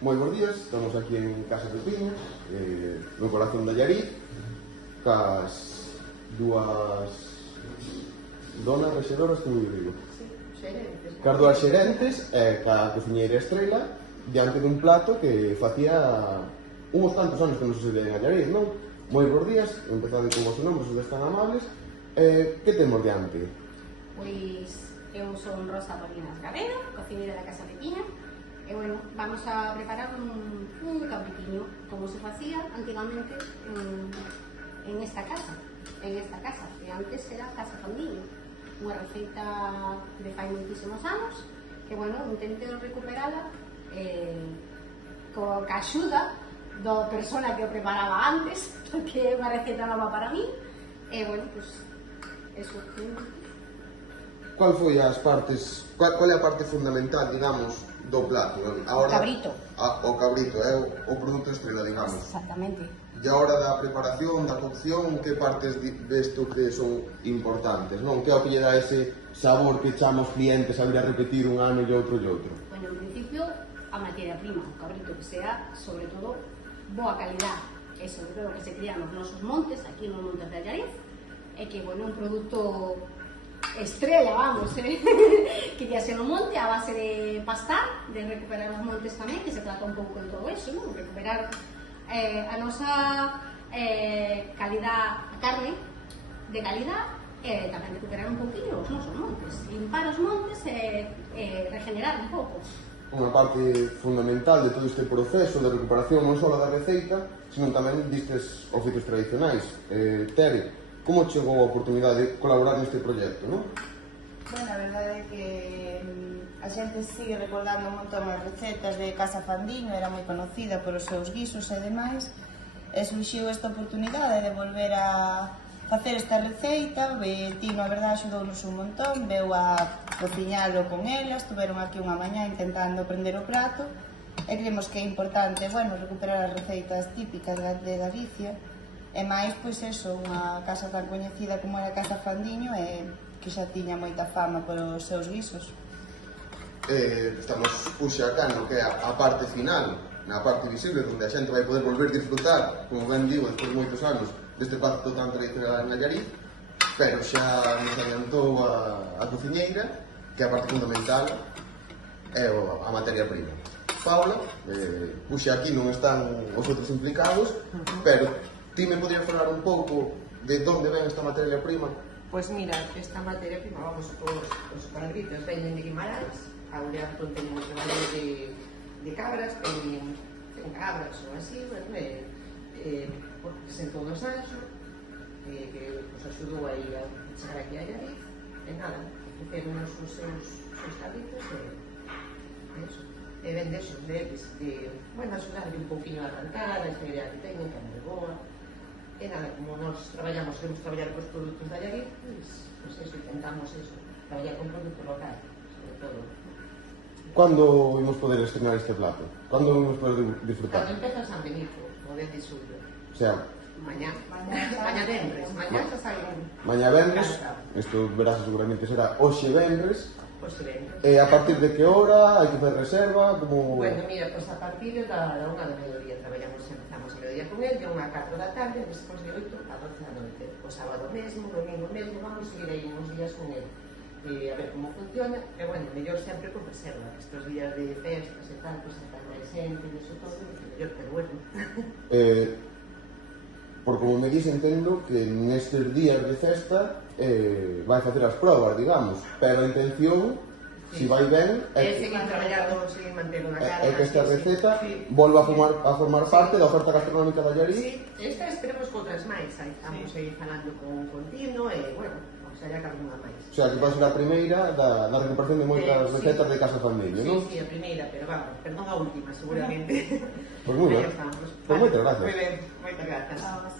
Moi bons días, estamos aquí en Casa de Piña, no corazón da Llariz, cas dúas donas rexedoras, como digo, cas dúas xerentes e ca cociñeira Estrela, diante dun plato que facía uns tantos anos que non se sucede en Llariz, non? Moi bons días, empezade con os nomes, os tan amables. Que temos diante? Pois eu son Rosa Polinas Gabeira, cociñeira da Casa de Piña. E, bueno, vamos a preparar un cabritiño, como se facía antigamente en esta casa, que antes era Casa Fandiño, unha receita de fai moitísimos anos, que, bueno, intento recuperala ca axuda da persona que o preparaba antes, porque é unha receita nova para mí, e, bueno, pues, eso. Qual foi as partes, qual é a parte fundamental, digamos, do plato? O cabrito. O cabrito é o produto estrela, digamos. Exactamente. E a hora da preparación, da cocción, que partes ves tú que son importantes, non? Que é o que lle dá ese sabor que chama os clientes a vir a repetir un ano e outro e outro? Bueno, en principio, a materia prima, o cabrito que sea, sobre todo, boa calidad. É sobre todo que se cría nos nosos montes, aquí nos montes de Llariz, e que, bueno, un produto estrela, vamos, que ya se no monte a base de pastar, de recuperar os montes tamén, que se trata un pouco en todo eso, non? Recuperar a nosa calidad, a carne de calidad, e tamén recuperar un pouquinho os nosos montes, limpar os montes e regenerar un pouco. Unha parte fundamental de todo este proceso de recuperación non só da receita, sino tamén distes oficios tradicionais. Tere, como chegou a oportunidade de colaborar neste proxecto, non? Bueno, a verdade é que a xente sigue recordando un montón as recetas de Casa Fandiño, era moi conocida por os seus guisos e demais, e surxiu esta oportunidade de volver a facer esta receita. Tino, a verdade, axudounos un montón, veu a cociñalo con elas, tuveron aquí unha mañá intentando aprender o prato, e creemos que é importante, bueno, recuperar as receitas típicas de Galicia. E máis, pois eso, unha casa tan coñecida como era Casa Fandiño e que xa tiña moita fama polos seus guisos. Estamos puxa acá no que é a parte final, na parte visible, onde a xente vai poder volver disfrutar, como ben digo, despois de moitos anos, deste plato tan tradicional en Llariz, pero xa nos adiantou a cociñeira, que a parte fundamental é a materia prima. Paula, puxa aquí non están os outros implicados, pero ti me podrías falar un pouco de onde ven esta materia prima? Pois mira, esta materia prima, vamos, os cabritos veñen de Guimarães, onde Antón ten un traballo de cabras, en cabras ou así, porque sentou dos Anxo, que nos axudou aí a chegar aquí a Llariz, e nada, fixeron os seus cabritos e eso. E ven desos deles, bueno, axudarle un pouquinho a arrancar, a experiencia que teñen, que é moi boa. E nada, como nos queremos traballar cos produtos da Llariz, pois eso, intentamos eso, traballar con produto local, sobre todo. Cando imos poder estrenar este plato? Cando imos poder disfrutar? Cando empeza San Benito, o 10 de xullo. O sea, mañá vendres, mañá xa saíron. Mañá vendres, isto verás seguramente será hoxe vendres. Hoxe vendres. E a partir de que hora? Hai que facer reserva? Como... Bueno, mira, pois a partir da 1 da mediodía empezamos a mediodía con el, de 1 a 4 da tarde, despois de 8 a 12 da noite. O sábado mesmo, o domingo mesmo, vamos seguir aí uns días con el. A ver como funciona, e bueno, mellor sempre con reserva. Estos días de festas e tal, pois está máis xente, e iso todo, mellor, pero bueno. Por como me dis, entendo que nestes días de festa vai facer as probas, digamos, pero a intención, si vai ben, é seguir traballando, seguir mantendo na cara. É que esta receta volva a formar parte da oferta gastronómica da Llariz. Sí, esta esperemos que outras máis, estamos aí falando con Tino, e bueno, xa hai calma máis. O sea, que vai ser a primeira da recuperación de moitas recetas de Casa Fandiño, non? Sí, a primeira, pero vamos, perdón a última, seguramente. Pois moi ben. Pois moitas grazas. Moi ben, moitas grazas.